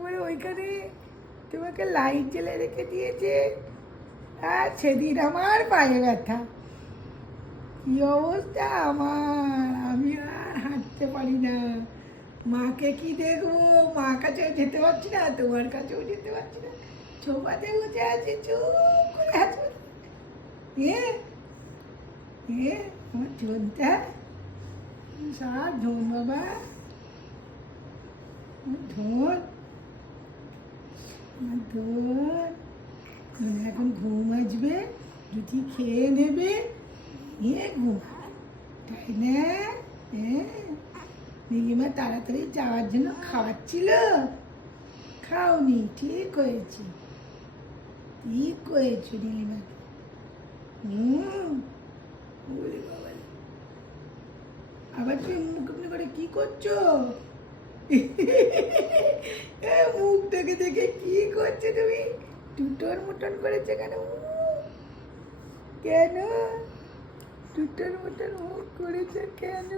তারপরে ওইখানে তোমাকে লাইট জ্বেলে রেখে দিয়েছে, আর সেদিন আমার পায়ে ব্যথা, কি অবস্থা আমার, আমি আর হাঁটতে পারি না। মাকে কি দেখবো, মা কাছে যেতে পারছি না, তোমার কাছেও যেতে পারছি না, ছোপাতে বসে আছি চুপ করে আছো। এ এ আমার ঝোনটা, সার ধন বাবা, ধন ধন, এখন ঘুম আসবে, রুটি খেয়ে নেবে, নিয়ে ঘুম, তাই না? হ্যাঁ, নীলিমা তাড়াতাড়ি যাওয়ার জন্য খাওয়াচ্ছিল, খাওনি, ঠিক হয়েছে, ঠিক হয়েছে নীলিমাকে। ওরে বাবা, আবার তুমি মুখ এমনি করে কি করছো? মুখ দেখে দেখে কি করছো তুমি? টুটন মুটন করেছে কেন? কেন টুটন মুটন মুখ করেছে কেন?